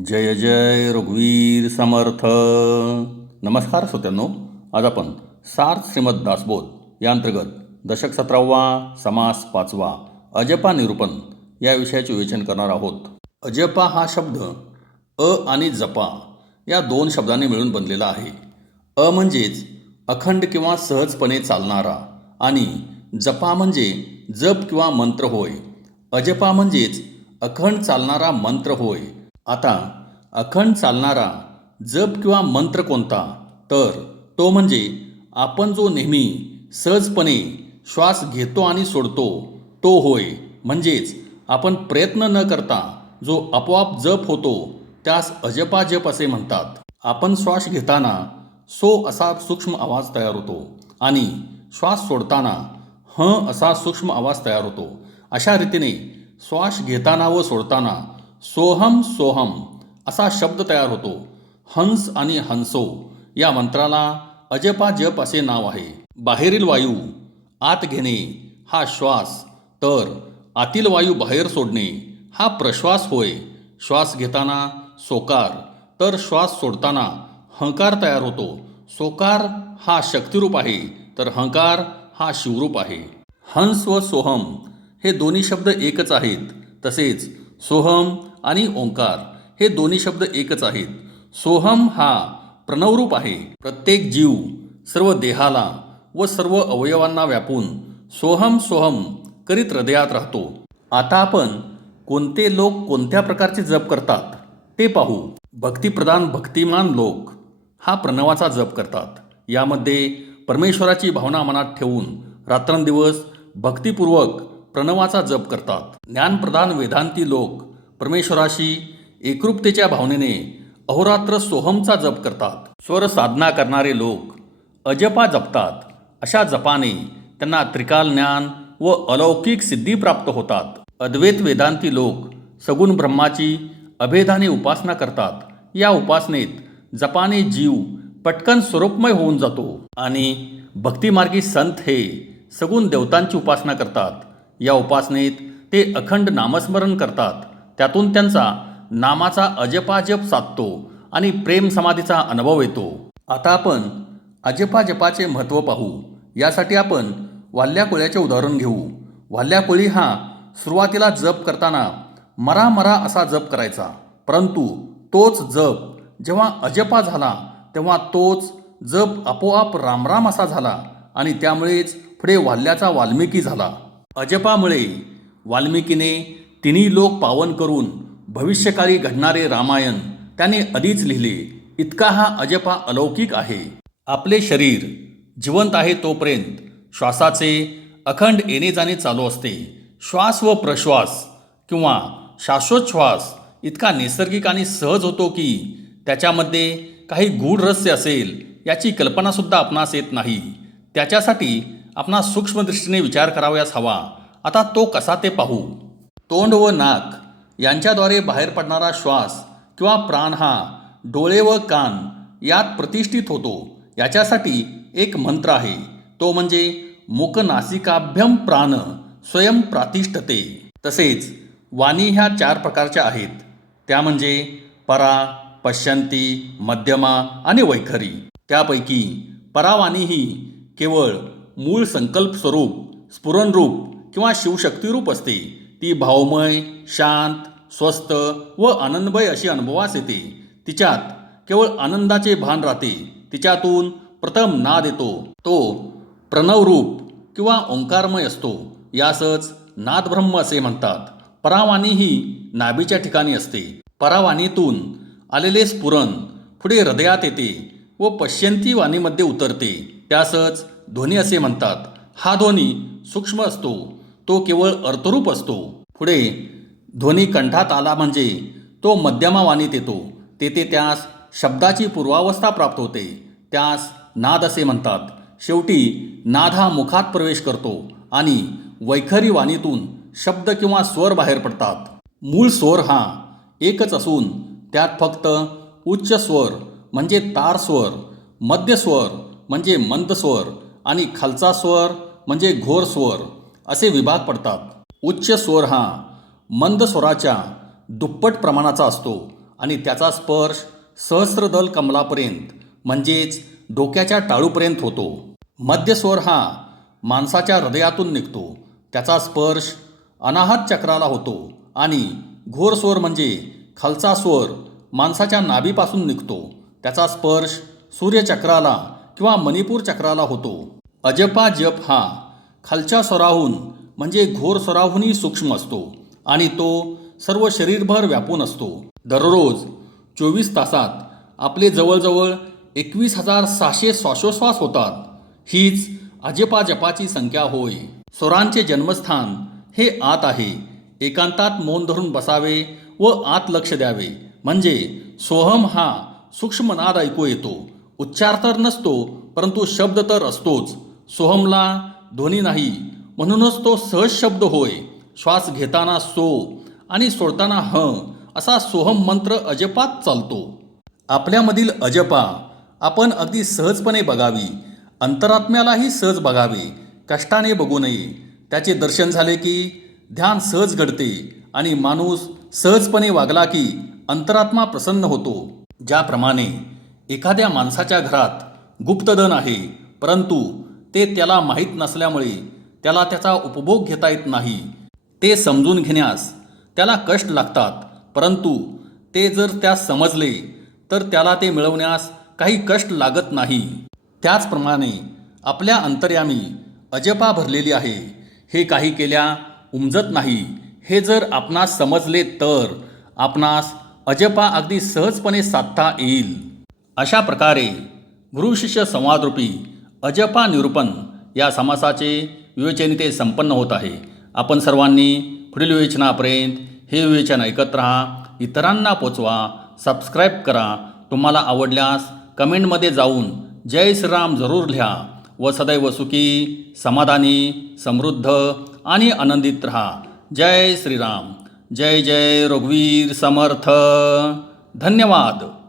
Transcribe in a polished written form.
जय जय रघुवीर समर्थ. नमस्कार श्रोत्यांनो. आज आपण सार्थ श्रीमद दासबोध या अंतर्गत दशक 17वा समास 5वा अजपा निरूपण या विषयाचे विवेचन करणार आहोत. अजपा हा शब्द अ आणि जपा या दोन शब्दांनी मिळून बनलेला आहे. अ म्हणजेच अखंड किंवा सहजपणे चालणारा आणि जपा म्हणजे जप किंवा मंत्र होय. अजपा म्हणजेच अखंड चालणारा मंत्र होय. आता अखंड चालणारा जप किंवा मंत्र कोणता, तर तो म्हणजे आपण जो नेहमी सहजपणे श्वास घेतो आणि सोडतो तो होय. म्हणजेच आपण प्रयत्न न करता जो आपोआप जप होतो त्यास अजपा जप असे म्हणतात. आपण श्वास घेताना सो असा सूक्ष्म आवाज तयार होतो आणि श्वास सोडताना ह असा सूक्ष्म आवाज तयार होतो. अशा रीतीने श्वास घेताना व सोडताना सोहम सोहम असा शब्द तयार होतो. हंस आणि हंसो या मंत्राला अजपा जप असे नाव आहे. बाहेरील वायू आत घेणे हा श्वास, तर आतील वायू बाहेर सोडणे हा प्रश्वास होय. श्वास घेताना सोकार, तर श्वास सोडताना हंकार तयार होतो. सोकार हा शक्तिरूप आहे, तर हंकार हा शिवरूप आहे. हंस व सोहम हे दोन्ही शब्द एकच आहेत. तसेच सोहम आणि ओंकार हे दोन्ही शब्द एकच आहेत. सोहम हा प्रणवरूप आहे. प्रत्येक जीव सर्व देहाला व सर्व अवयवांना व्यापून सोहम सोहम करीत हृदयात राहतो. आता आपण कोणते लोक कोणत्या प्रकारचे जप करतात ते पाहू. भक्तिप्रधान भक्तिमान लोक हा प्रणवाचा जप करतात. यामध्ये परमेश्वराची भावना मनात ठेवून रात्रंदिवस भक्तिपूर्वक प्रणवाचा जप करतात. ज्ञानप्रधान वेदांती लोक परमेश्वराशी एकरूपतेच्या भावनेने अहोरात्र सोहमचा जप करतात. स्वर साधना करणारे लोक अजपा जपतात. अशा जपाने त्यांना त्रिकाल ज्ञान व अलौकिक सिद्धी प्राप्त होतात. अद्वैत वेदांती लोक सगुण ब्रह्माची अभेदाने उपासना करतात. या उपासनेत जपाने जीव पटकन स्वरूपमय होऊन जातो आणि भक्तिमार्गी संत हे सगुण देवतांची उपासना करतात. या उपासनेत ते अखंड नामस्मरण करतात. त्यातून त्यांचा नामाचा अजपाजप साधतो आणि प्रेम समाधीचा अनुभव येतो. आता आपण अजपा जपाचे महत्त्व पाहू. यासाठी आपण वाल्ल्या कोळ्याचे उदाहरण घेऊ. वाल्ल्या कोळी हा सुरुवातीला जप करताना मरा मरा असा जप करायचा, परंतु तोच जप जेव्हा अजपा झाला तेव्हा तोच जप आपोआप रामराम असा झाला आणि त्यामुळेच पुढे वाल्याचा वाल्मिकी झाला. अजपामुळे वाल्मिकीने तिन्ही लोक पावन करून भविष्यकाळी घडणारे रामायण त्याने आधीच लिहिले. इतका हा अजपा अलौकिक आहे. आपले शरीर जिवंत आहे तोपर्यंत श्वासाचे अखंड येणे जाणे चालू असते. श्वास व प्रश्वास किंवा श्वासोच्छ्वास इतका नैसर्गिक आणि सहज होतो की त्याच्यामध्ये काही गूढ रहस्य असेल याची कल्पनासुद्धा आपणास येत नाही. त्याच्यासाठी आपणास सूक्ष्मदृष्टीने विचार करावयास हवा. आता तो कसा ते पाहू. तोंड व नाक यांच्याद्वारे बाहेर पडणारा श्वास किंवा प्राण हा डोळे व कान यात प्रतिष्ठित होतो. याच्यासाठी एक मंत्र आहे, तो म्हणजे मुखनासिकाभ्यम प्राण स्वयं प्रातिष्ठते. तसेच वाणी ह्या 4 प्रकारच्या आहेत, त्या म्हणजे परा, पश्यंती, मध्यमा आणि वैखरी. त्यापैकी परावाणी ही केवळ मूळ संकल्प स्वरूप, स्फुरणरूप किंवा शिवशक्तिरूप असते. ती भावमय, शांत, स्वस्थ व आनंदमय अशी अनुभवास येते. तिच्यात केवळ आनंदाचे भान राहते. तिच्यातून प्रथम नाद येतो, तो प्रणवरूप किंवा ओंकारमय असतो. यासच नादब्रह्म असे म्हणतात. परावाणी ही नाभीच्या ठिकाणी असते. परावाणीतून आलेले स्फुरण पुढे हृदयात येते व पश्यंती वाणीमध्ये उतरते. त्यासच ध्वनी असे म्हणतात. हा ध्वनी सूक्ष्म असतो, तो केवळ अर्थरूप असतो. पुढे ध्वनी कंठात आला म्हणजे तो मध्यमा वाणीत येतो. तेथे त्यास शब्दाची पूर्वावस्था प्राप्त होते. त्यास नाद असे म्हणतात. शेवटी नाद हा मुखात प्रवेश करतो आणि वैखरी वाणीतून शब्द किंवा स्वर बाहेर पडतात. मूळ स्वर हा एकच असून त्यात फक्त उच्च स्वर म्हणजे तार स्वर, मध्य स्वर म्हणजे मंद स्वर आणि खालचा स्वर म्हणजे घोर स्वर असे विभाग पडतात. उच्च स्वर हा मंद स्वराच्या दुप्पट प्रमाणाचा असतो आणि त्याचा स्पर्श सहस्रदल कमलापर्यंत म्हणजेच डोक्याच्या टाळूपर्यंत होतो. मध्यस्वर हा माणसाच्या हृदयातून निघतो, त्याचा स्पर्श अनाहत चक्राला होतो. आणि घोर स्वर म्हणजे खालचा स्वर माणसाच्या नाभीपासून निघतो, त्याचा स्पर्श सूर्यचक्राला किंवा मणिपूर चक्राला होतो. अजपा जप हा खालच्या स्वराहून म्हणजे घोर स्वराहूनही सूक्ष्म असतो आणि तो सर्व शरीरभर व्यापून असतो. दररोज 24 तासात आपले जवळजवळ 21,600 श्वासोश्वास होतात. हीच अजपा जपाची संख्या होय. स्वरांचे जन्मस्थान हे आत आहे. एकांतात मौन धरून बसावे व आत लक्ष द्यावे म्हणजे सोहम हा सूक्ष्म नाद ऐकू येतो. उच्चार तर नसतो, परंतु शब्द तर असतोच. सोहमला ध्वनी नाही, म्हणूनच तो सहज शब्द होय. श्वास घेताना सो आणि सोडताना ह असा सोहम मंत्र अजपात चालतो. आपल्यामधील अजपा आपण अगदी सहजपणे बघावी, अंतरात्म्यालाही सहज बघावे, कष्टाने बघू नये. त्याचे दर्शन झाले की ध्यान सहज घडते आणि माणूस सहजपणे वागला की अंतरात्मा प्रसन्न होतो. ज्याप्रमाणे एखाद्या माणसाच्या घरात गुप्तधन आहे, परंतु ते त्याला माहीत नसल्यामुळे त्याला त्याचा उपभोग घेता येत नाही. ते समजून घेण्यास त्याला कष्ट लागतात, परंतु ते जर त्यास समजले तर त्याला ते मिळवण्यास काही कष्ट लागत नाही. त्याचप्रमाणे आपल्या अंतर्यामी अजपा भरलेली आहे. हे काही केल्या उमजत नाही. हे जर आपणास समजले तर आपणास अजपा अगदी सहजपणे साधता येईल. अशा प्रकारे गुरुशिष्य संवादरूपी अजपा निरूपण या समासाचे विवेचन इथे संपन्न होत आहे. आपण सर्वांनी पुढील विवेचनापर्यंत हे विवेचन ऐकत राहा, इतरांना पोचवा, सबस्क्राईब करा. तुम्हाला आवडल्यास कमेंटमध्ये जाऊन जय श्रीराम जरूर लिहा व सदैव सुखी, समाधानी, समृद्ध आणि आनंदित रहा. जय श्रीराम. जय जय रघुवीर समर्थ. धन्यवाद.